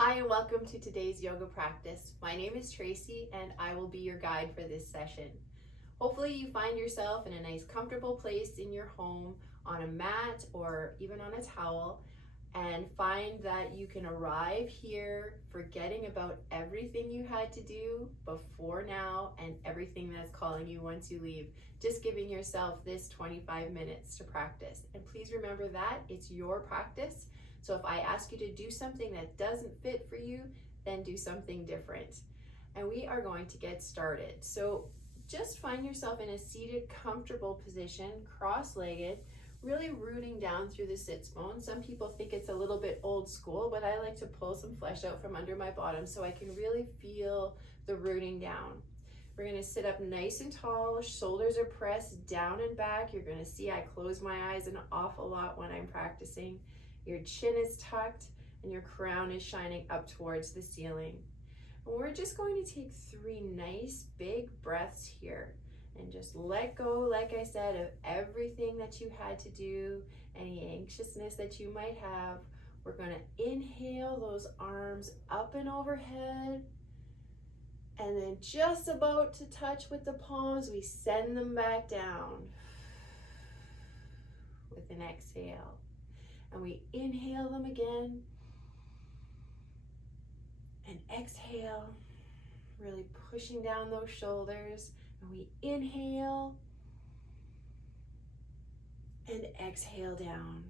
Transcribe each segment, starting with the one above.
Hi and welcome to today's yoga practice. My name is Tracy and I will be your guide for this session. Hopefully you find yourself in a nice comfortable place in your home on a mat or even on a towel and find that you can arrive here forgetting about everything you had to do before now and everything that's calling you once you leave. Just giving yourself this 25 minutes to practice. And please remember that it's your practice. So if I ask you to do something that doesn't fit for you, then do something different. And we are going to get started. So just find yourself in a seated, comfortable position, cross-legged, really rooting down through the sits bone. Some people think it's a little bit old school, but I like to pull some flesh out from under my bottom so I can really feel the rooting down. We're gonna sit up nice and tall, shoulders are pressed down and back. You're gonna see I close my eyes an awful lot when I'm practicing. Your chin is tucked and your crown is shining up towards the ceiling. And we're just going to take 3 nice big breaths here and just let go, like I said, of everything that you had to do, any anxiousness that you might have. We're going to inhale those arms up and overhead, and then just about to touch with the palms, we send them back down with an exhale. And we inhale them again and exhale, really pushing down those shoulders. And we inhale and exhale down.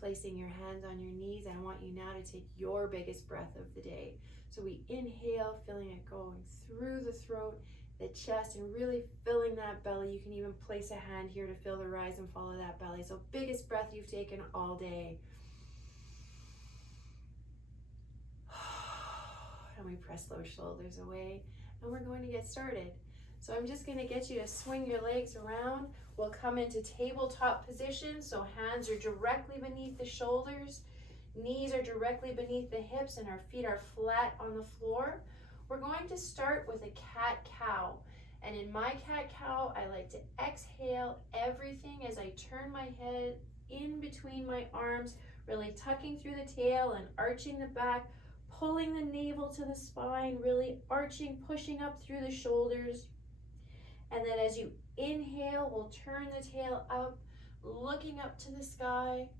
Placing your hands on your knees, I want you now to take your biggest breath of the day. So we inhale, feeling it going through the throat, the chest, and really filling that belly. You can even place a hand here to feel the rise and fall of that belly. So biggest breath you've taken all day. And we press those shoulders away and we're going to get started. So I'm just going to get you to swing your legs around. We'll come into tabletop position. So hands are directly beneath the shoulders, knees are directly beneath the hips, and our feet are flat on the floor. We're going to start with a cat-cow. And in my cat-cow, I like to exhale everything as I turn my head in between my arms, really tucking through the tail and arching the back, pulling the navel to the spine, really arching, pushing up through the shoulders. And then as you inhale, we'll turn the tail up, looking up to the sky.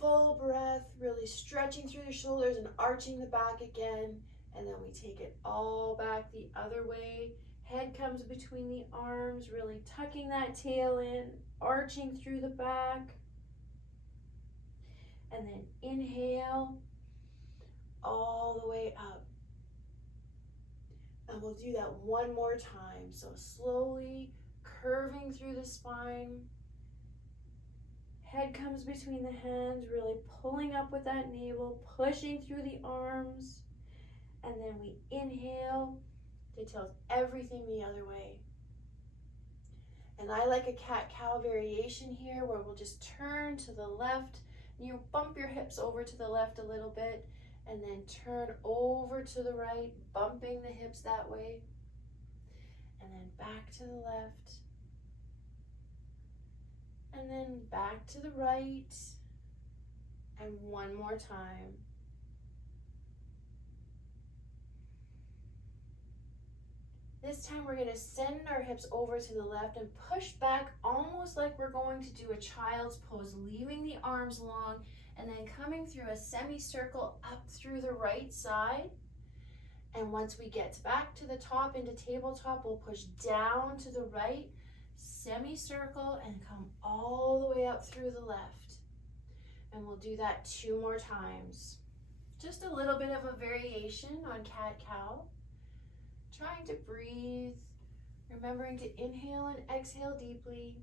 Full breath, really stretching through the shoulders and arching the back again. And then we take it all back the other way. Head comes between the arms, really tucking that tail in, arching through the back. And then inhale all the way up. And we'll do that one more time. So slowly curving through the spine. Head comes between the hands, really pulling up with that navel, pushing through the arms. And then we inhale to tilt everything the other way. And I like a cat-cow variation here where we'll just turn to the left. You bump your hips over to the left a little bit and then turn over to the right, bumping the hips that way. And then back to the left. And then back to the right. And one more time. This time we're going to send our hips over to the left and push back almost like we're going to do a child's pose, leaving the arms long and then coming through a semicircle up through the right side. And once we get back to the top into tabletop, we'll push down to the right, semicircle, and come all the way up through the left. And we'll do that 2 more times. Just a little bit of a variation on cat-cow. Trying to breathe, remembering to inhale and exhale deeply.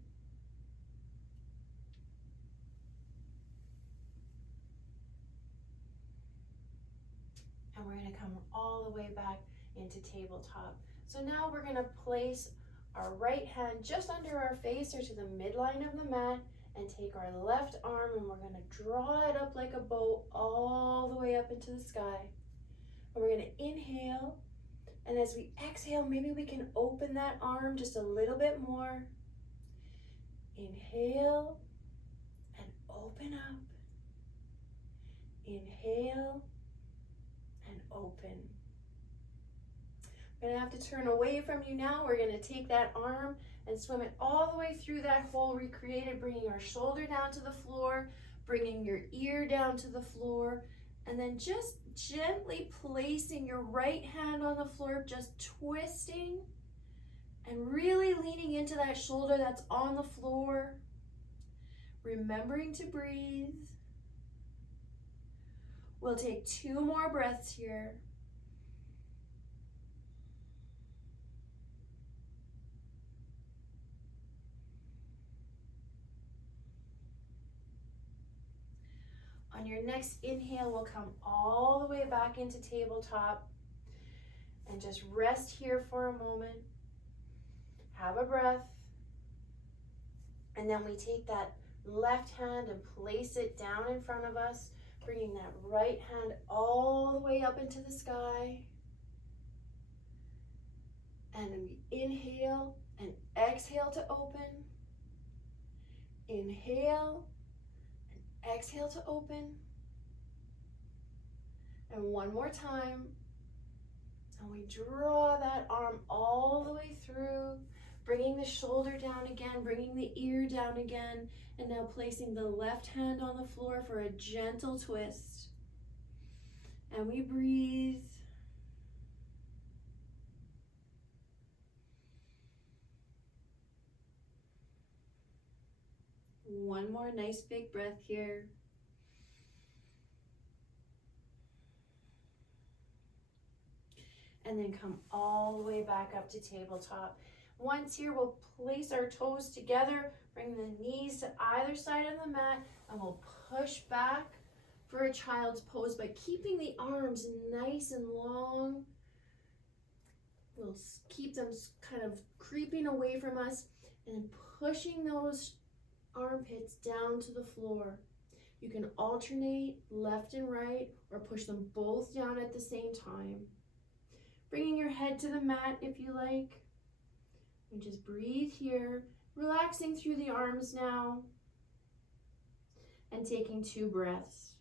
And we're going to come all the way back into tabletop. So now we're going to place our right hand just under our face or to the midline of the mat and take our left arm and we're going to draw it up like a bow all the way up into the sky. And we're going to inhale. And as we exhale, maybe we can open that arm just a little bit more. Inhale and open up. Inhale and open. We're gonna have to turn away from you now. We're gonna take that arm and swim it all the way through that hole we created, bringing our shoulder down to the floor, bringing your ear down to the floor, and then just gently placing your right hand on the floor, just twisting and really leaning into that shoulder that's on the floor, remembering to breathe. We'll take 2 more breaths here. On your next inhale, we'll come all the way back into tabletop and just rest here for a moment. Have a breath. And then we take that left hand and place it down in front of us, bringing that right hand all the way up into the sky. And we inhale and exhale to open. Inhale. Exhale to open. And one more time. And we draw that arm all the way through, bringing the shoulder down again, bringing the ear down again, and now placing the left hand on the floor for a gentle twist. And we breathe. One more nice big breath here. And then come all the way back up to tabletop. Once here, we'll place our toes together, bring the knees to either side of the mat, and we'll push back for a child's pose by keeping the arms nice and long. We'll keep them kind of creeping away from us and pushing those armpits down to the floor. You can alternate left and right or push them both down at the same time. Bringing your head to the mat if you like. And just breathe here, relaxing through the arms now and taking 2 breaths.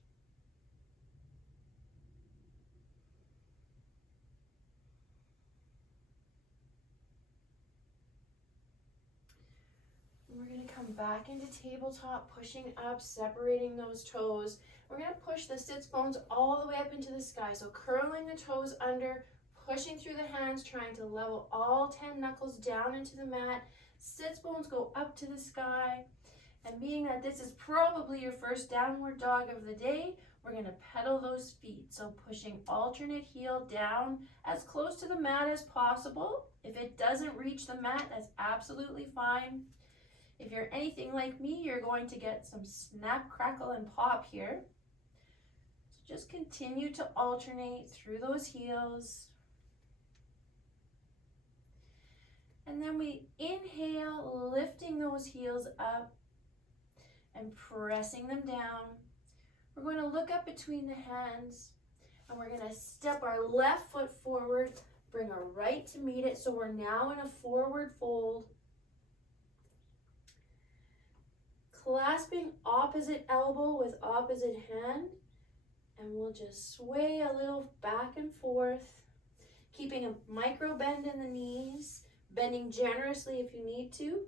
We're going to come back into tabletop, pushing up, separating those toes. We're going to push the sits bones all the way up into the sky. So curling the toes under, pushing through the hands, trying to level all 10 knuckles down into the mat. Sits bones go up to the sky. And being that this is probably your first downward dog of the day, we're going to pedal those feet. So pushing alternate heel down as close to the mat as possible. If it doesn't reach the mat, that's absolutely fine. If you're anything like me, you're going to get some snap, crackle, and pop here. So just continue to alternate through those heels. And then we inhale, lifting those heels up and pressing them down. We're going to look up between the hands and we're going to step our left foot forward, bring our right to meet it. So we're now in a forward fold. Clasping opposite elbow with opposite hand, and we'll just sway a little back and forth, keeping a micro bend in the knees, bending generously if you need to.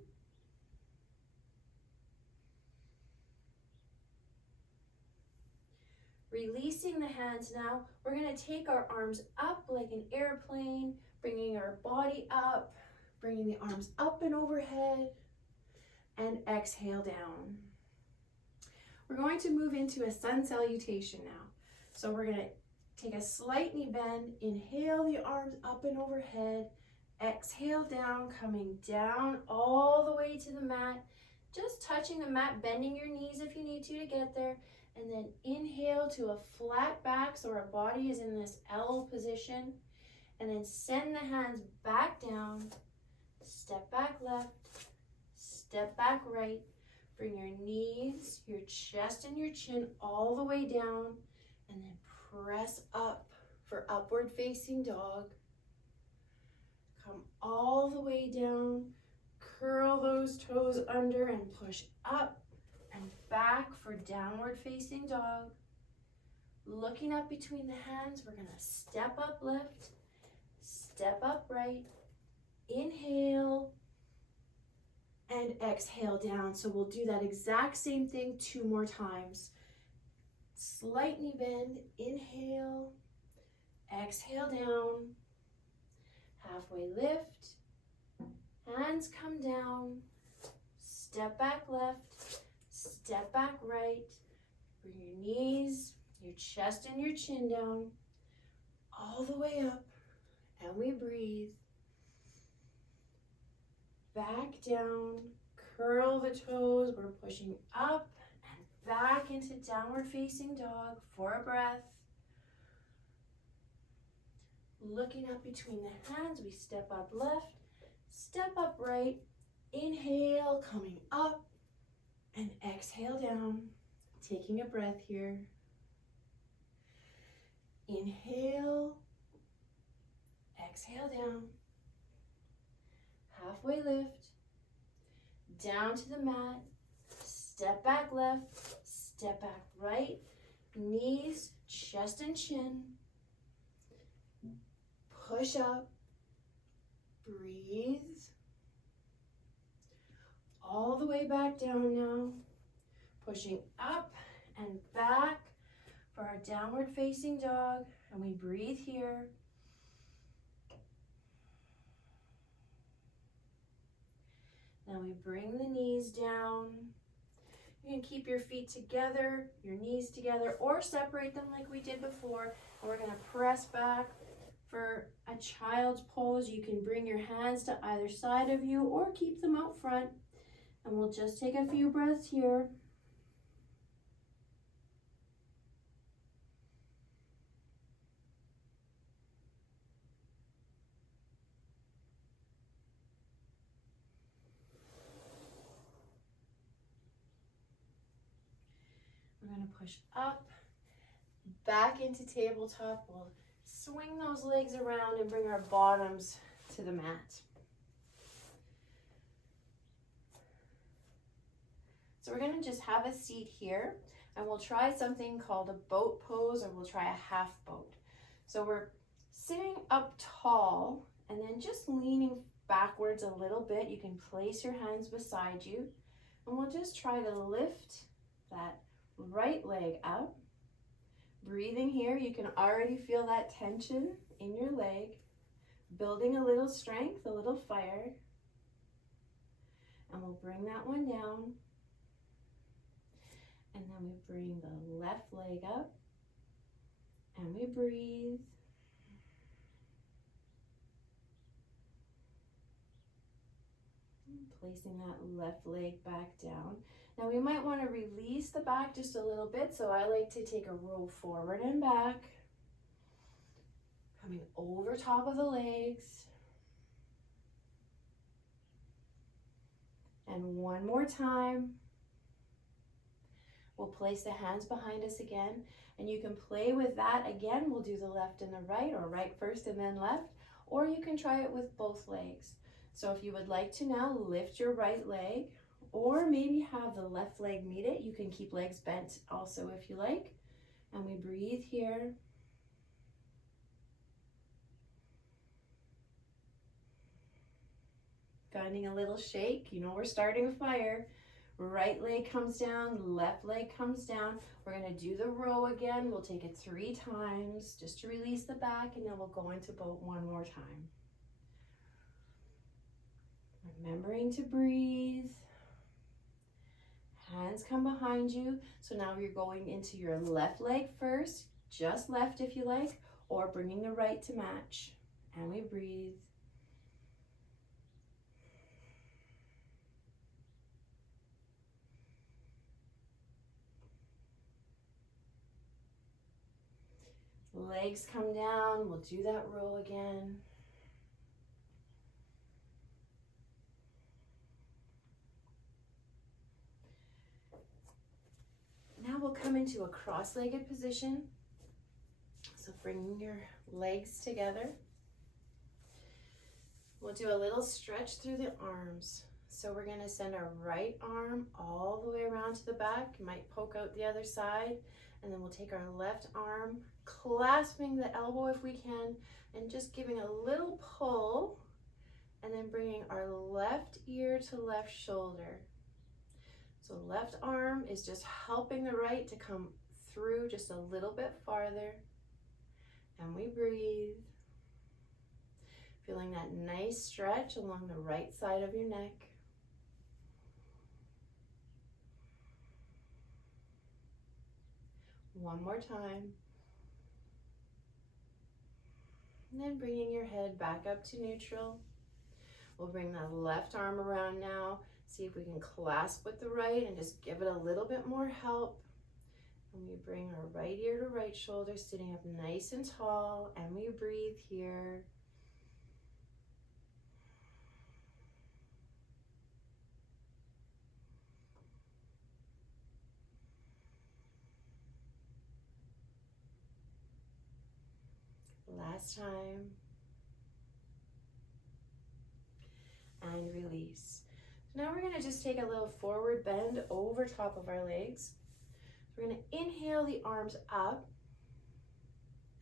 Releasing the hands now, we're going to take our arms up like an airplane, bringing our body up, bringing the arms up and overhead, and exhale down. We're going to move into a sun salutation now. So we're going to take a slight knee bend, inhale the arms up and overhead, exhale down, coming down all the way to the mat, just touching the mat, bending your knees if you need to get there, and then inhale to a flat back so our body is in this L position, and then send the hands back down, step back left, step back right, bring your knees, your chest and your chin all the way down, and then press up for upward facing dog. Come all the way down, curl those toes under and push up and back for downward facing dog. Looking up between the hands, we're gonna step up left, step up right, inhale, and exhale down. So we'll do that exact same thing 2 more times. Slight knee bend, inhale, exhale down, halfway lift, hands come down, step back left, step back right, bring your knees, your chest and your chin down, all the way up, and we breathe. Back down, curl the toes, we're pushing up and back into downward facing dog for a breath. Looking up between the hands, we step up left, step up right, inhale, coming up, and exhale down, taking a breath here. Inhale, exhale down, halfway lift, down to the mat, step back left, step back right, knees, chest and chin, push up, breathe, all the way back down now, pushing up and back for our downward facing dog, and we breathe here. Now we bring the knees down. You can keep your feet together, your knees together, or separate them like we did before. And we're gonna press back for a child's pose. You can bring your hands to either side of you or keep them out front. And we'll just take a few breaths here. We're going to push up, back into tabletop. We'll swing those legs around and bring our bottoms to the mat. So we're going to just have a seat here, and we'll try something called a boat pose, or we'll try a half boat. So we're sitting up tall and then just leaning backwards a little bit. You can place your hands beside you, and we'll just try to lift that right leg up. Breathing here, you can already feel that tension in your leg, building a little strength, a little fire. And we'll bring that one down. And then we bring the left leg up and we breathe. Placing that left leg back down. Now we might want to release the back just a little bit, so I like to take a roll forward and back, coming over top of the legs. And one more time. We'll place the hands behind us again, and you can play with that again. We'll do the left and the right, or right first and then left, or you can try it with both legs. So if you would like to now lift your right leg, or maybe have the left leg meet it, you can keep legs bent also if you like. And we breathe here. Finding a little shake, you know we're starting a fire. Right leg comes down, left leg comes down. We're gonna do the row again. We'll take it 3 times just to release the back, and then we'll go into boat one more time. Remembering to breathe. Hands come behind you. So now you're going into your left leg first, just left if you like, or bringing the right to match. And we breathe. Legs come down. We'll do that row again. Now we'll come into a cross-legged position. So bring your legs together. We'll do a little stretch through the arms. So we're gonna send our right arm all the way around to the back. You might poke out the other side. And then we'll take our left arm, clasping the elbow if we can, and just giving a little pull, and then bringing our left ear to left shoulder. So left arm is just helping the right to come through just a little bit farther. And we breathe. Feeling that nice stretch along the right side of your neck. One more time. And then bringing your head back up to neutral. We'll bring the left arm around now. See if we can clasp with the right and just give it a little bit more help. And we bring our right ear to right shoulder, sitting up nice and tall, and we breathe here. Last time. And release. So now we're going to just take a little forward bend over top of our legs. So we're going to inhale the arms up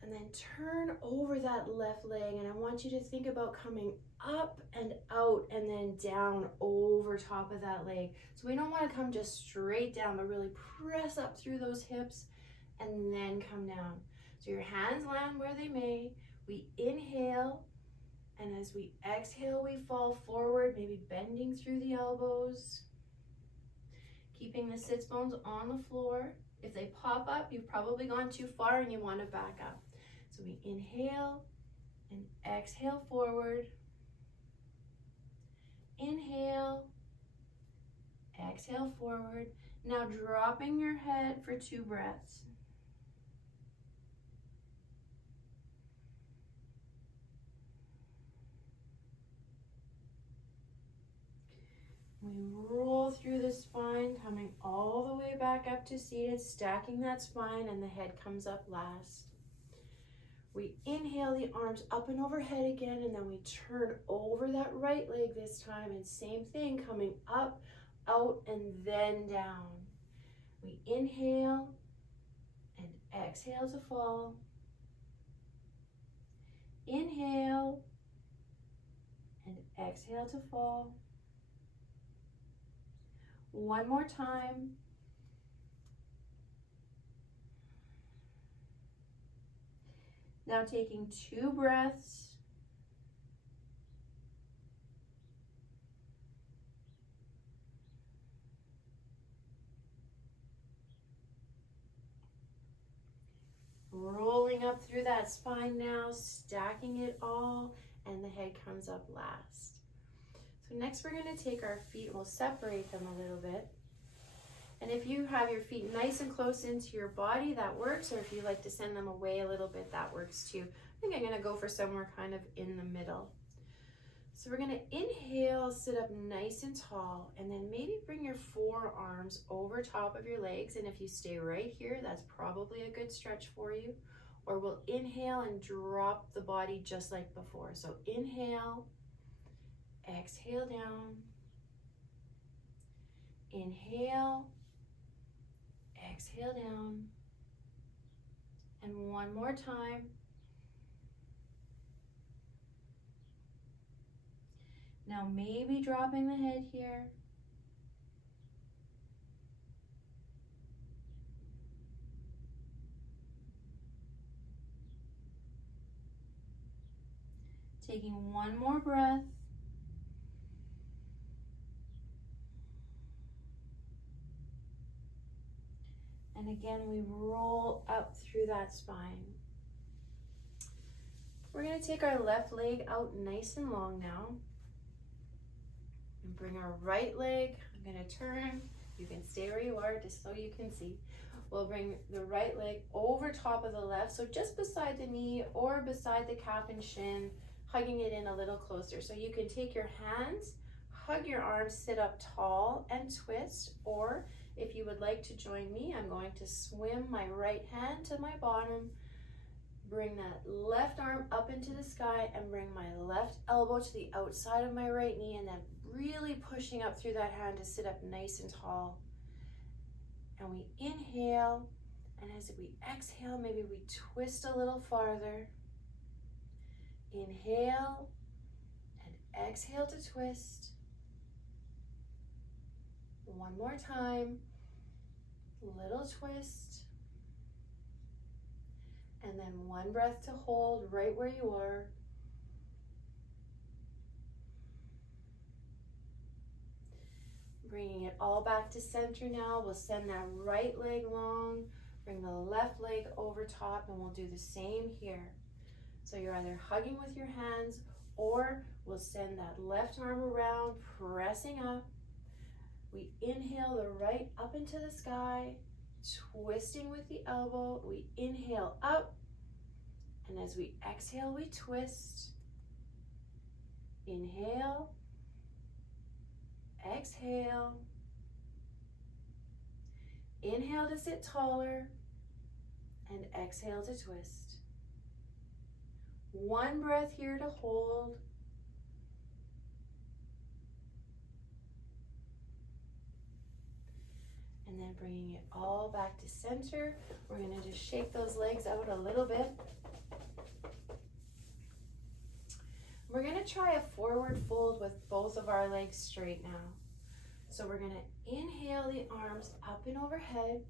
and then turn over that left leg, and I want you to think about coming up and out and then down over top of that leg. So we don't want to come just straight down, but really press up through those hips and then come down. So your hands land where they may. We inhale, and as we exhale, we fall forward, maybe bending through the elbows, keeping the sits bones on the floor. If they pop up, you've probably gone too far and you want to back up. So we inhale and exhale forward. Inhale, exhale forward. Now dropping your head for 2 breaths. We roll through the spine, coming all the way back up to seated, stacking that spine, and the head comes up last. We inhale the arms up and overhead again, and then we turn over that right leg this time, and same thing, coming up, out, and then down. We inhale and exhale to fall. Inhale and exhale to fall. One more time. Now taking 2 breaths. Rolling up through that spine now, stacking it all, and the head comes up last. So next we're going to take our feet and we'll separate them a little bit. And if you have your feet nice and close into your body, that works. Or if you like to send them away a little bit, that works too. I think I'm going to go for somewhere kind of in the middle. So we're going to inhale, sit up nice and tall, and then maybe bring your forearms over top of your legs. And if you stay right here, that's probably a good stretch for you. Or we'll inhale and drop the body just like before. So inhale, exhale down, inhale, exhale down, and one more time. Now maybe dropping the head here. Taking one more breath. And again, we roll up through that spine. We're going to take our left leg out nice and long now. And bring our right leg. I'm going to turn. You can stay where you are just so you can see. We'll bring the right leg over top of the left, so just beside the knee or beside the calf and shin, hugging it in a little closer. So you can take your hands, hug your arms, sit up tall and twist, or if you would like to join me, I'm going to swim my right hand to my bottom, bring that left arm up into the sky, and bring my left elbow to the outside of my right knee, and then really pushing up through that hand to sit up nice and tall. And we inhale, and as we exhale, maybe we twist a little farther. Inhale and exhale to twist. One more time, little twist. And then one breath to hold right where you are. Bringing it all back to center now. We'll send that right leg long, bring the left leg over top, and we'll do the same here. So you're either hugging with your hands, or we'll send that left arm around, pressing up. We inhale the right up into the sky, twisting with the elbow. We inhale up, and as we exhale, we twist. Inhale, exhale. Inhale to sit taller, and exhale to twist. One breath here to hold. And then bringing it all back to center. We're going to just shake those legs out a little bit. We're going to try a forward fold with both of our legs straight now. So we're going to inhale the arms up and overhead.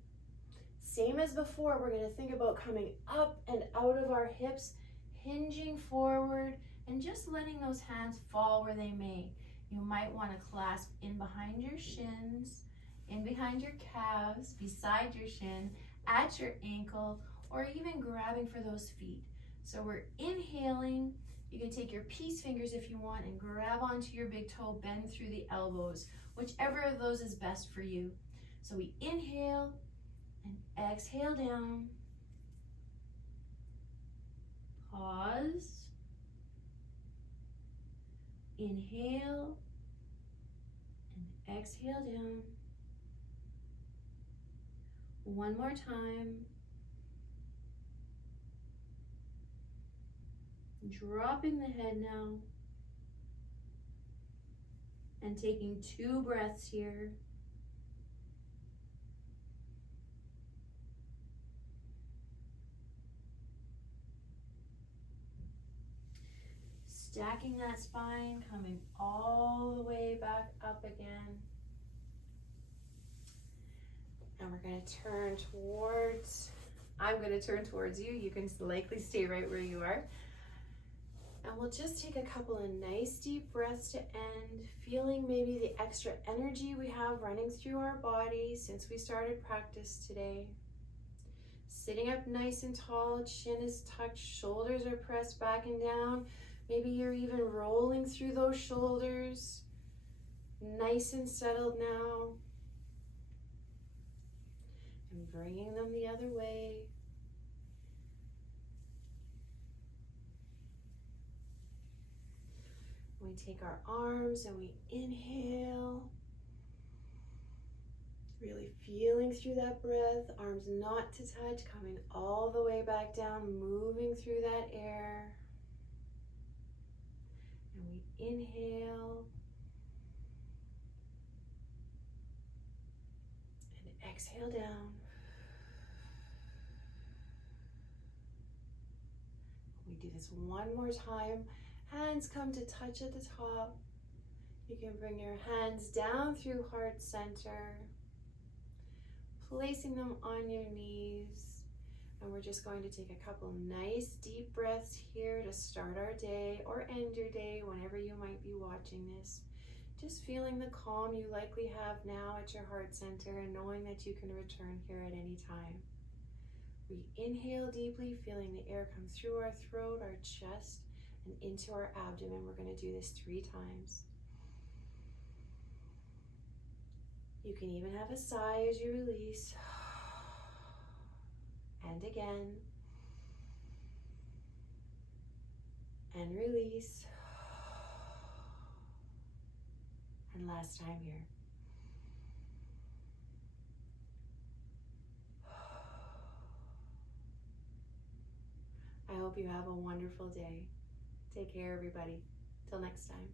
Same as before, we're going to think about coming up and out of our hips, hinging forward, and just letting those hands fall where they may. You might want to clasp in behind your shins, in behind your calves, beside your shin, at your ankle, or even grabbing for those feet. So we're inhaling. You can take your peace fingers if you want and grab onto your big toe, bend through the elbows, whichever of those is best for you. So we inhale and exhale down. Pause. Inhale and exhale down. One more time. Dropping the head now. And taking 2 breaths here. Stacking that spine, coming all the way back up again. And we're going to turn towards, I'm going to turn towards you. You can likely stay right where you are. And we'll just take a couple of nice deep breaths to end, feeling maybe the extra energy we have running through our body since we started practice today. Sitting up nice and tall, chin is tucked, shoulders are pressed back and down. Maybe you're even rolling through those shoulders. Nice and settled now. And bringing them the other way. We take our arms and we inhale. Really feeling through that breath. Arms not to touch, coming all the way back down, moving through that air. And we inhale. And exhale down. We do this one more time. Hands come to touch at the top. You can bring your hands down through heart center, placing them on your knees. And we're just going to take a couple nice deep breaths here to start our day or end your day whenever you might be watching this. Just feeling the calm you likely have now at your heart center and knowing that you can return here at any time. We inhale deeply, feeling the air come through our throat, our chest, and into our abdomen. We're going to do this 3 times. You can even have a sigh as you release. And again. And release. And last time here. I hope you have a wonderful day. Take care, everybody. Till next time.